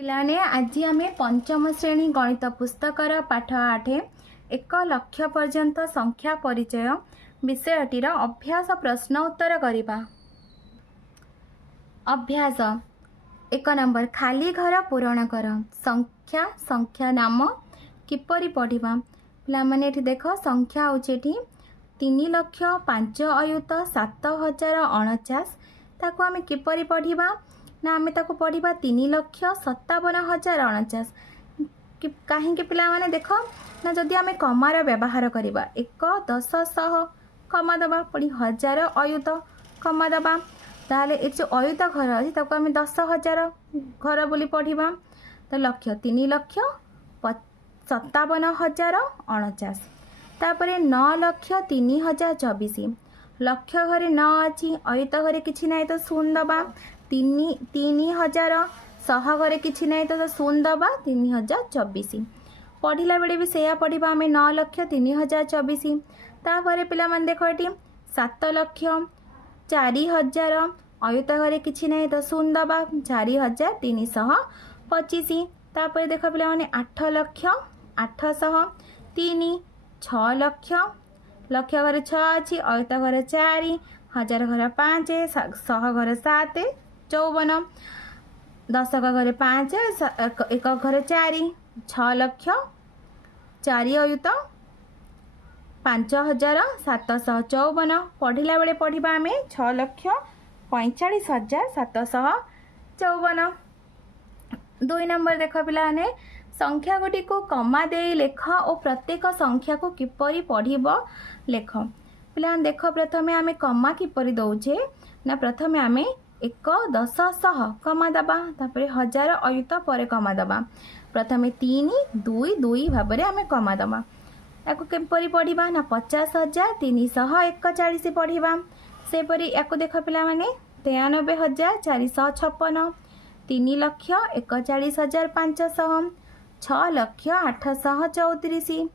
पिलाने आज आम पंचम श्रेणी गणित पुस्तकर पाठ 8 1 लक्ष पर्यंत संख्या परिचय विषयटीर अभ्यास प्रश्न उत्तर करवा। अभ्यास 1 नंबर खाली घर पूरण कर। संख्या संख्या नाम किपरि पढ़िबा। पिला माने एठी देख संख्या होची एठी 3 लक्ष 5 अयुत 7049 ताको आमे किपरि पढ़िबा ना आमे ताको पढ़िबा 3 लक्ष 57,049 कहीं पिला माने देख ना जदि आमे कमार व्यवहार करबा 1 10 100 कमा दबा पड़ी 1000 अयुत कमा दबा ताले ए जो अयुत घर अछि ताको आमे 10,000 घर बोली पढ़िबा तो लक्ष 3 लक्ष 57,049 तापरे 9 लक्ष 3,024 लक्ष घरे 9 अच्छी अयुत घरे किछि नाही तो शून्य दबा 3,000 सह घरे किछि नाही तो शून्य दबा 3,024 पढ़िला बेले भी सेया पढ़िबा आमे 9 लक्ष 3,024 तापरे पिला मन देखो एटी 7 लक्ष 4,000 अयुत घरे किछि नाही तो शून्य दबा 4,325 तापरे देखो पिला माने 8 लक्ष 800 3 6 लक्ष लक्ष घरे 6 अच्छी अयुत घरे 4 1000 घरे 5 सह घरे 7 54 10 घरे 5 1 घरे 4 6 लक्ष 4 अयुत 5,754 पढ़िला बेले पढ़िबा आमे 6 लक्ष 45,754 2 नंबर देख पिला ने संख्या गुटी को कमा दे लेख और प्रत्येक संख्या को किपरि पढ़िब लेख। पिला देख प्रथमे आमे कमा किपरि दउछे ना प्रथमे आमे 1 10 100 कमा दबा तापरे 1000 अयुत पर कमा दबा प्रथमे 3 2 2 भाव में आमे कमा दबा याको किपरि पढ़िबा ना 50,341 पढ़िबा सेपरि याको देख पिला माने 93,456 3 लक्ष 41,500 6 लक्ष 834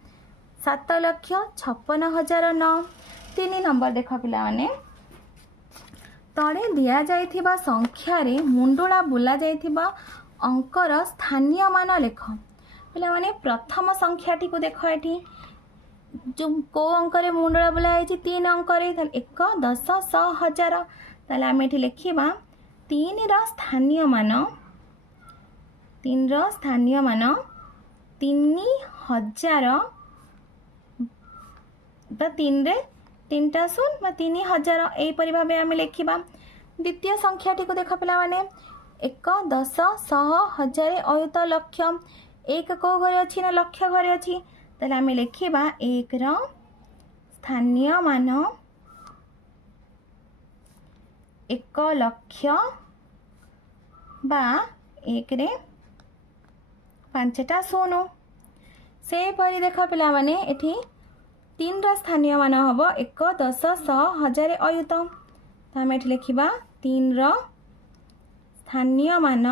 7 लक्ष 56,009 3 नंबर देख पिला माने तले दिया जाइथिबा संख्या रे मुंडुला बुला जाइथिबा अंकर स्थानीय मान लेख। पिला माने प्रथम संख्याटी को देख एठी जो को अंक रे मुंडुला बुला है 3 अंक रे 1 10 100 1000 ताले आमे एठी लिखिबा 3 रा स्थानीय मान 3 रा स्थानीय मान 3,000 बा 3 रे 3टा शून्य बा 3,000 एपरि भाबे आमे लिखिबा। द्वितीय संख्याटी को देख पिला माने 1 10 100 1000 अयुत लक्ष 1 को घरे अछि ना लक्ष घरे अछि ताले आमे लिखिबा 1 रा स्थानीय मान 1 लक्ष बा 1 रे 5टा शून्य से परि देख पिला माने एठी 3 रा स्थानीय मान हम 1 10 100 1000 अयुत आम ये लिखा 3 रा स्थानीय मान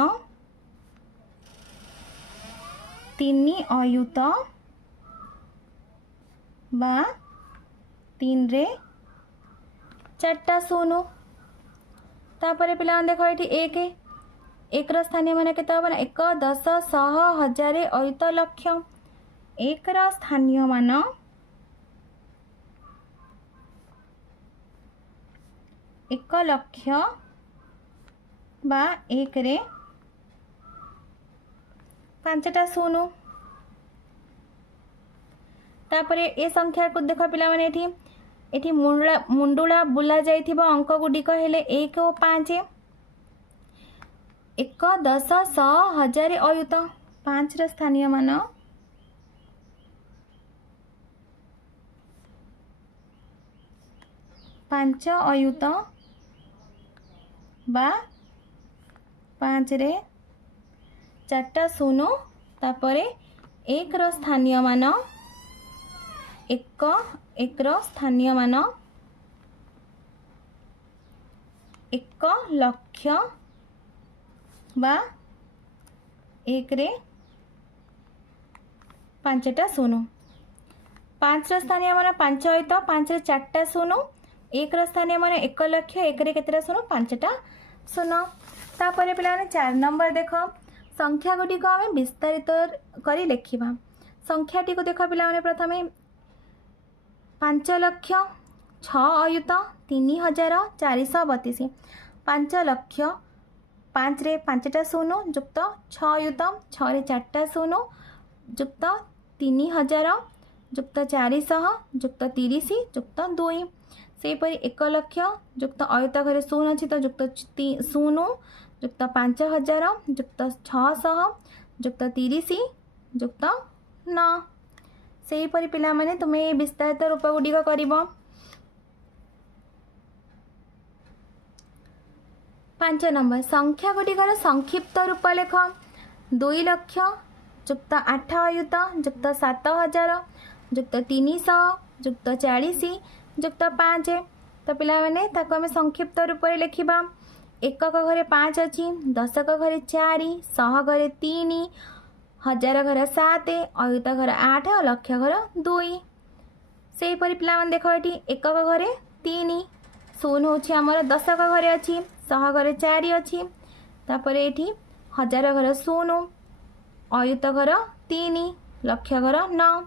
3 अयुत बा 3 रे 4टा शून्य तापरे पिला देख ये 1 रा स्थानीय मान केते हम 1 10 100 1000 अयुत लक्ष 1 रा स्थानीय मान 1 लक्ष बा 1 रे 5टा शून्य तापरे ए संख्या को देख पिला माने एठी मुंडुला बुला जाइथिबा अंक गुडिक हेले 1 और 5 1 10 100 1000 अयुत 5 रा स्थानीय मान 5 अयुत बा 5 रे 4टा शून्य तापरे 1 रा स्थानीय मान 1 रा स्थानीय मान 1 लक्ष बा 1 रे 5टा शून्य 5 रा स्थानीय मान 5 अयुत 5 रे 4टा शून्य 1 रा स्थानीय मान 1 लक्ष 1 रे केतेटा शून्य 5टा शून्य तापर पे 4 नंबर देख संख्या गुड़िक आम विस्तारित कर लिखा। संख्याटी को देख पिला प्रथम 5,06,3,432 5,00,000 5 रे 5टा शून्य जुक्त 6 6 रे 4टा शून्य जुक्त 3,000 जुक्त 400 जुक्त 30 जुक्त 2 सेहीपरि 1,00,000 जुक्त अयुत घरे शून्य अच्छी तो जुक्त 0 जुक्त 5,000 जुक्त 600 जुक्त 30 जुक्त 9 सेहीपरि पिला माने तुम्हें विस्तारित रूप गुड़िक कर 5 नंबर संख्या गुड़िकर संक्षिप्त रूप लेख 2,00,000 जुक्त 8 अयुत जुक्त 7,000 जुक्त 300 जुक्त 40 जुक्त 5 तो पिला माने ताको आमे संक्षिप्त रूप लिखा। एकक घरे 5 अच्छी, दशक घरे 4, 100 घरे 3, 1000 घर 7, अयुत घर 8 और लक्ष घर 2 सेहीपरि पिला माने देख ये एकक घरे 3 शून्य हूँ आमर दशक घरे अच्छी, 100 घरे 4 अच्छी, तापर ये 1000 घर शून्य अयुत घर 3 लक्ष घर 9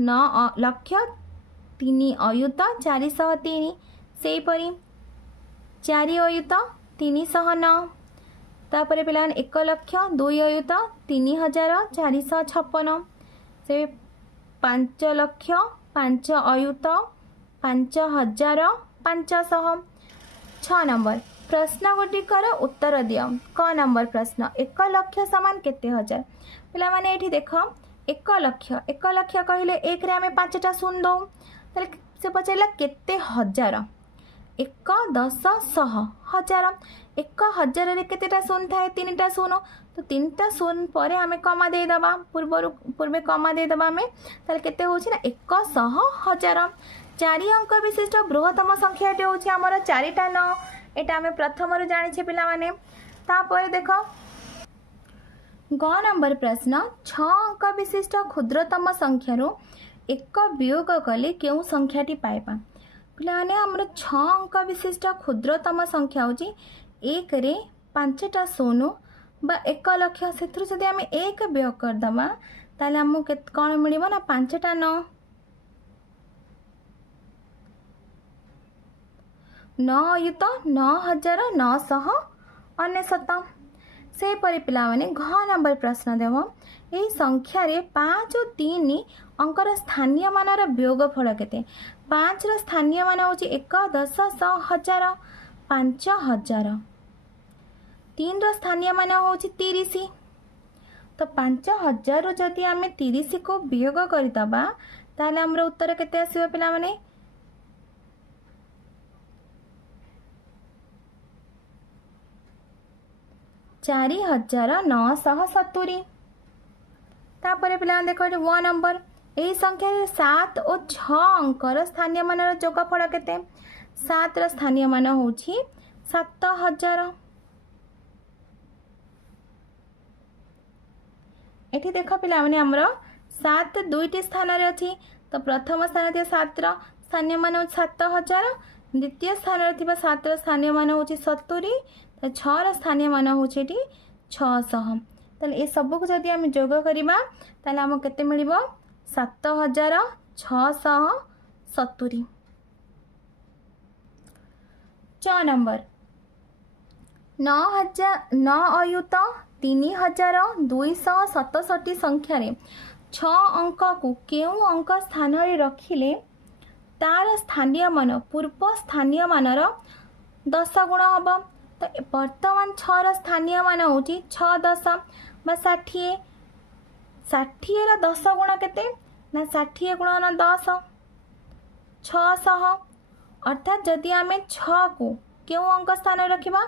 9 लक्ष 3 अयुत 403 सेहीपरि 4 अयुत 309 तापर पिला 1,00,000 2 अयुत 3,456 से 5,00,000 5 अयुत 5,500 6 नंबर प्रश्न गुटिकर उत्तर दियो। क नंबर प्रश्न 1,00,000 समान केते हजार पिला माने एठी देख 1,00,000 कहले एक रे आमे 5टा शून्य दो ताले से पचारला केते हजार 1 10 100 हजार 1,000 रे केतेटा शून्य थाए 3टा शून्य तो 3टा शून्य पर आमे कमा दे दबा पूर्वे कमा दे दबा आमे ताले केते होछि ना 100,000 4 अंक विशिष्ट बृहत्तम संख्याटी होछि हमर 4टा 9 एटा आमे प्रथम रु जानि छे पिला माने। तापर देखो ग नंबर प्रश्न 6 अंक विशिष्ट क्षुद्रतम संख्या रु एक वियोग कले केउ संख्याटी पाइबा पिला माने हमर 6 अंक विशिष्ट क्षुद्रतम संख्या होछि 1 रे 5टा शून्य बा 1,00,000 सेथुर जदि आमे 1 वियोग कर दमा ताले हमु कोन मिलिबो ना 5टा 9 9 अयुत 9,999 सेहीपरि पिला माने घ नंबर प्रश्न देव यही संख्या रे 5 और 3 अंकर स्थानीय मानर वियोगफल केते 5 रो स्थानीय मान होछि 1 10 100 1000 5,000 3 रो स्थानीय मान होछि 30 तो 5,000 रो जदि आमे 30 को वियोग करितबा ताले हमर उत्तर केते आसीबो पिला माने 4,970 तापर पिला देखो 1 नंबर यही संख्या 7 और 6 अंकर स्थानीय मान जोगफल केते 7 रो स्थानीय मान होछि 7,000 एठी देखो पिला माने हमरो 7 दुईटी स्थान रे अछि तो प्रथम स्थान रे 7 रो स्थानीय मान 7,000 द्वितीय स्थान रे 7 रो स्थानीय मान होछि 70 तो 6 रो स्थानीय मान होछि 600 ताले ए सब को जदि हम जोग करिबा ताले हम केते मिलिबो 7,670 4 नंबर 9 अयुत 3,267 संख्या रे 6 अंक को केउ अंक स्थान रे रखिले तार स्थानीय मान पूर्व स्थानीय मानर 10 गुण हम तो वर्तमान 6 रो स्थानीय मान होची 6 10 बा 60 60 रो 10 गुण केते ना 60 गुण 10 600 अर्थात जदि आमे 6 को केउ अंक स्थान रखिबा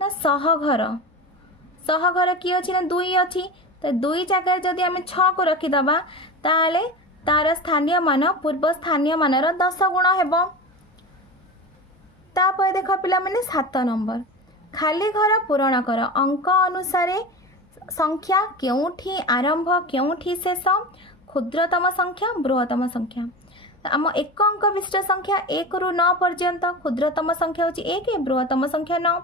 ना 100 घर की अछि ना 2 अछि तो 2 जगह जदि आमे 6 को रखि दबा ताले तार स्थानीय मान पूर्व स्थानीय मानर 10 गुण हेबो। तापर देखो पिला माने 7 नंबर खाली घर पूरण कर अंक अनुसार संख्या केउठी आरंभ केउठी शेष क्षुद्रतम संख्या बृहत्तम संख्या आम एक अंक विशिष्ट संख्या 1 रु 9 पर्यंत क्षुद्रतम संख्या होची 1 बृहत्तम संख्या 9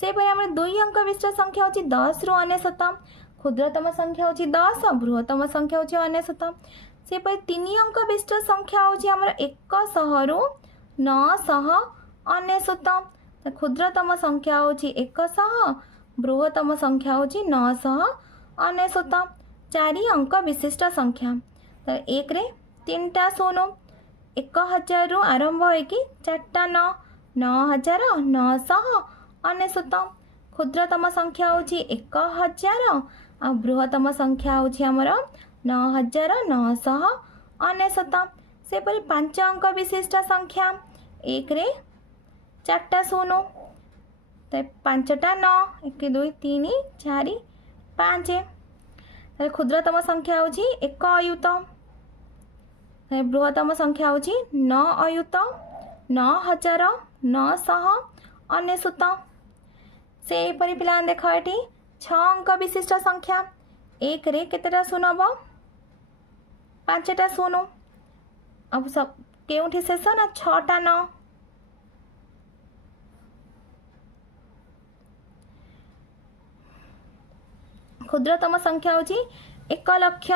से आम 2 अंक विशिष्ट संख्या होची 10 रु 99 क्षुद्रतम संख्या होची 10, बृहत्तम संख्या होची 99। सेपरि 3 अंक विशिष्ट संख्या होची हमर 100 रु 999। तो क्षुद्रतम संख्या होची 100, बृहत्तम संख्या होची 999। 4 अंक विशिष्ट संख्या तो 1 रे 3टा शून्य, 1000 रु आरंभ होइकी 4टा 9, 9999। क्षुद्रतम संख्या होची 1000 आ बृहत्तम संख्या होची हमर 9999। सेपरि 5 अंक विशिष्ट संख्या 1 रे 4टा शून्य, तो 5टा 9, 1 2 3 4 5। क्षुद्रतम संख्या होची 1 अयुत, बृहत्तम संख्या होची 9 अयुत 9999। सेपरि पिला देख ये 6 अंक विशिष्ट संख्या 1 रे केतेटा शून्य हम 5टा शून्य। अब सब केउठी शेष ना 6टा 9। क्षुद्रतम संख्या होची 1 लक्ष,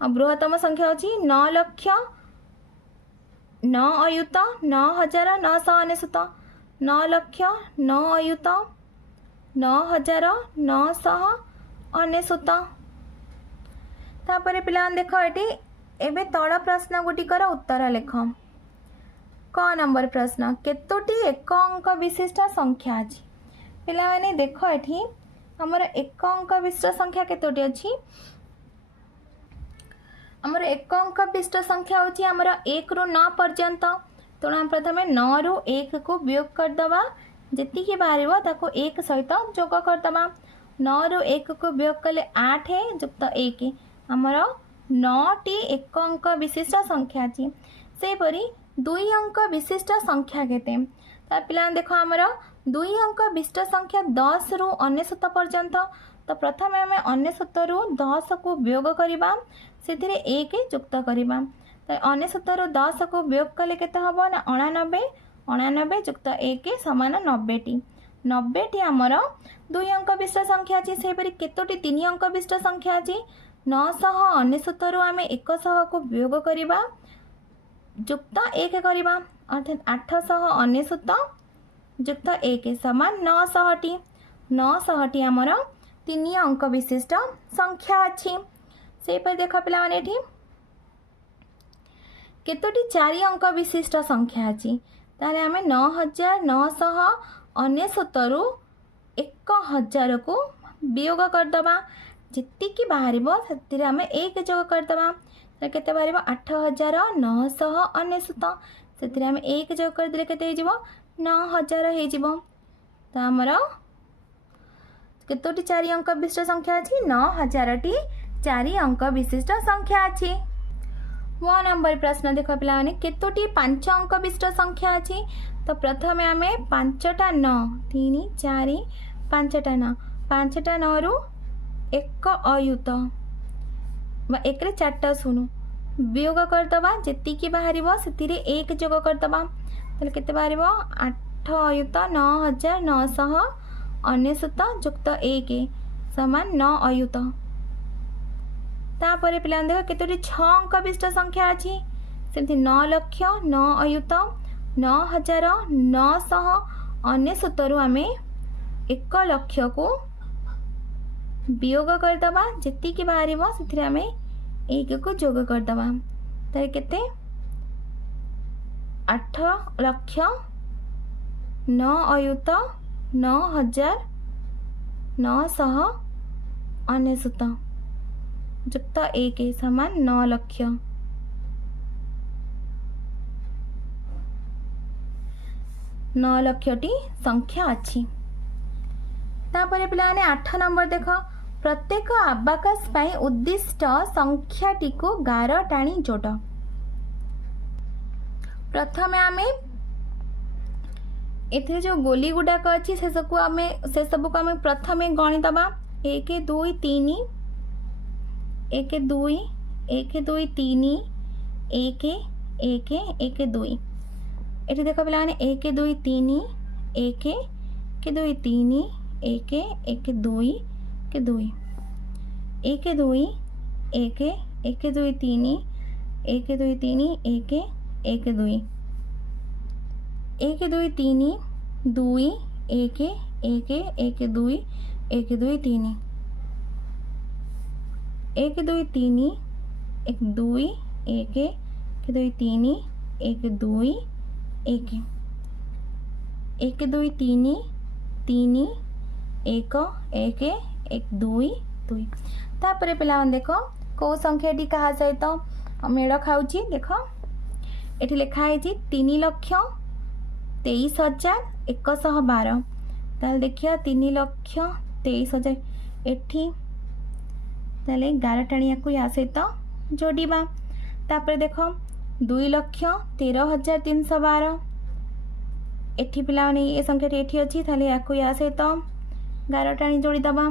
बृहत्तम संख्या होची 9 लक्ष 9 अयुत 9999। 9 लक्ष 9 अयुत 9999। तापर पिला देख ये एबे तल प्रश्न गुटिकर उत्तर लेख। क नंबर प्रश्न, केतोटी 1 अंक विशिष्ट संख्या अछि? पिला माने देख एठी हमर 1 अंक विशिष्ट संख्या केतोटी अछि? हमर 1 अंक विशिष्ट संख्या होची हमर 1 रु 9 पर्यंत। तो हम प्रथमे 9 रु 1 को वियोग कर दबा, जेति की बाहरिबो ताको 1 सहित जोग कर दबा। 9 रु 1 को वियोग कले 8 जुक्त 1 हमर 9 टी 1 अंक विशिष्ट संख्या अछि। सेपरि 2 अंक विशिष्ट संख्या केते? ता पिला देखो हमर 2 अंक विशिष्ट संख्या 10 रु 99 पर्यंत। तो प्रथमे हमें 99 रु 10 को वियोग करिबा, सेथिरे 1 जुक्त करिबा। तो 99 रु 10 को वियोग कले केते हबो ना 89। 89 जुक्त 1 समान 90 टी। 90 टी हमर 2 अंक विशिष्ट संख्या अछि। सेपरि केतोटी 3 अंक विशिष्ट संख्या अछि? 999 रु आमे 100 को वियोग करिबा, जुक्त 1 करिबा, अर्थात 899 जुक्त 1 समान 900 टी। 900 टी हमर 3 अंक विशिष्ट संख्या अछि। सेपरि देख पिला माने एठी केतोटी 4 अंक विशिष्ट संख्या अछि? ताले हमें 9999 रु 1000 को वियोग कर दबा, जिति की बाहरिबो सेतिरे हमें 1 जोग कर दबा। तो केते बाहरिबो 8999। सेतिरे हमें 1 जोग कर दिले केते हिजिबो 9000 हिजिबो। तो हमर केतोटी 4 अंक विशिष्ट संख्या अछि? 9000 टी 4 अंक विशिष्ट संख्या अछि। 1 नंबर प्रश्न देख पिला माने केतोटी 5 अंक विशिष्ट संख्या अछि? तो प्रथमे आमे 5टा 9 3 4 5टा 9, 5टा 9 रु 1 अयुत 1 रे 4टा शून्य वियोग कर दबा, जेति की बाहरिबो सेतिरे 1 जोग कर दबा। तले केते बाहरिबो 8 अयुत 9999 जुक्त 1 समान 9 अयुत। तापरे पिला देख केतोटी 6 अंक विशिष्ट संख्या अछि? सेति 9 लक्ष 9 अयुत 9999 रु आमे 1 लक्ष को वियोग कर दबा, जेति की बाहरिबो सेतिरे आमे 1 को जोग कर दबा। तारे केते 8 लक्ष 9 अयुत 9999 जुक्त 1 समान 9 लक्ष। 9 लक्षटी संख्या अछि। तापरे पिलाने 8 नंबर देख, प्रत्येक आबाकस पाई उद्दिष्ट संख्याटी को गार टाणी जोड़। प्रथमे आमे एथे जो गोली गुडाक अच्छी से सबको आमे प्रथमे गणी दबा 1 2 3 1 2 1 2 3 1 1 1 2। एठी देख पिला 1 2 3 1 2 3 1 1 2 के 2 1 2 1 1 2 3 1 2 3 1 1 2 1 2 3 2 1 1 1 2 1 2 3 1 2 3 1 2 1 1 2 3 1 2 1 1 2 3 3 1 1 1 2 2 तापर पिला देख कौ संख्याटी क्या सहित मेड़ खाऊची देख ये लिखाई 3,23,112 ताल देखिए 3,23,000 एठी ताले 11 टाणी को या सहित जोड़वा तापर देख 2,13,312 एठी पिला ये संख्याटी एठी अच्छी ताले या सहित 11 टाणी जोड़ीदबा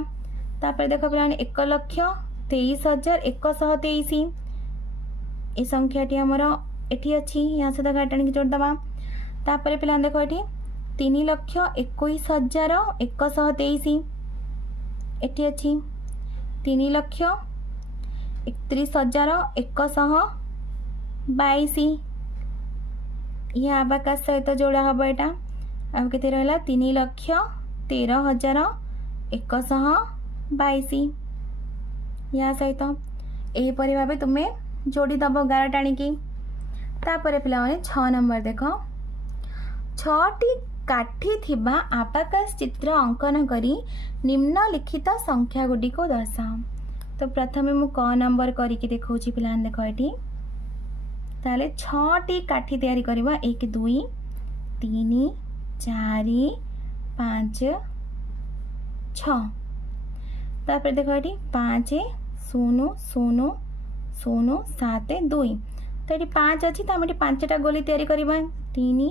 तापर देख पिला 1,23,123 ये संख्याटी आमर एठी अच्छी या सहित 11 टाणी जोड़ीदबा तापर पिला देख ये 3,21,123 एठी अच्छी 3,31,122 ये आबाकाश सहित जोड़ा हम यहाँ आउ के रहा 3,13,122 या सहित यहीपरि भाव तुम्हें जोड़ीदब 11 टाणिकी तापर पिला 6 नंबर देख 6टी काठी थिबा आबाकाश चित्र अंकन करी निम्नलिखित संख्या गुडी को दर्शाओ तो प्रथमे मु क नंबर करिकी देखौची पिलान देख एठी ताले 6टी काठी तैयारी करबा 1 2 3 4 5 6 तापर देख एठी 5 0 0 0 7 2 तो ये 5 अच्छी तो हम 5टा गोली तैयारी करबा 3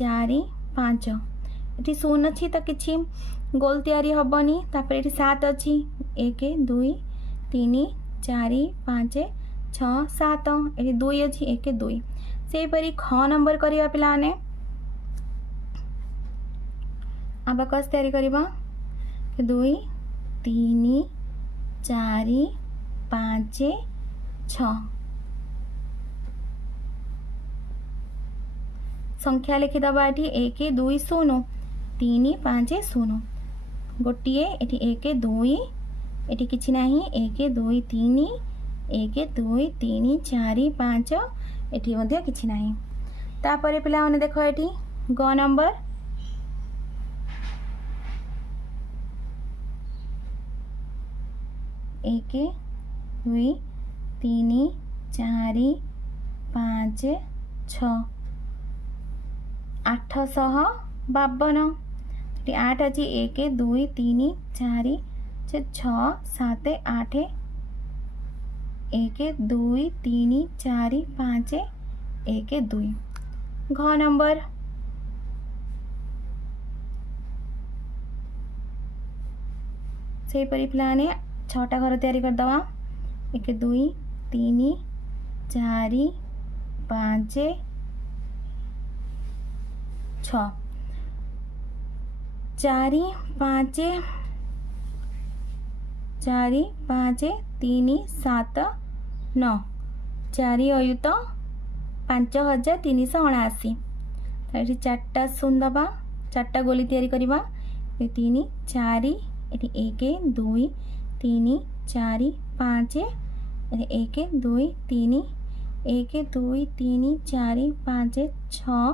4 5 ये 0 अच्छी तो किसी गोल तैयारी हेनी तापर ये 7 अच्छी 1 2 3 4 5 6 7 ये 2 अच्छी 1 2 से परी 6 नंबर करवा पिलाने आबाकाश तैयारी करबा 2 3 4 5 6 संख्या लिखिदबा ये 1 2 0 3 5 0 गोटे ये 1 2 ये किसी ना 1 2 3 1 2 3 4 5 ये किसी ना तापर पिला देख ये ग नंबर 1 2 3 4 5 6 852 8 अच्छी 1 2 3 4 6 7 8 1 2 3 4 5 1 2 घ नंबर से परी पिलाने 6टा घर तैयारी करदवा 1 2 3 4 5 6 4 5 4 5 3 7 9 4 अयुत 5,379 ये 4टा शून्य दबा 4टा गोली तैयारी करवा 3 4 ये 1 2 3 4 5 1 2 3 1 2 3 4 5 6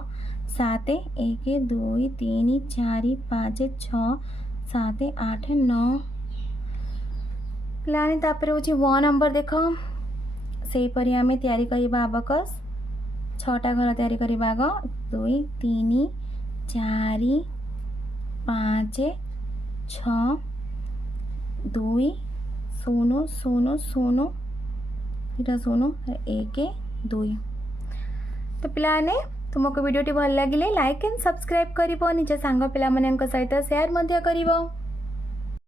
7 1 2 3 4 5 6 7 8 9 पिलाने तापर हूँ 1 नंबर देख से परी आम तैयारी करवा आबाकाश 6टा घर तैयारी करवा आग 2 3 4 5 6 2 0 0 0 इटा 0 1 2 तो पिलाने तुमको वीडियोटी भल लगे लाइक एंड सब्सक्राइब कर निज सांग पिला सहित शेयर कर।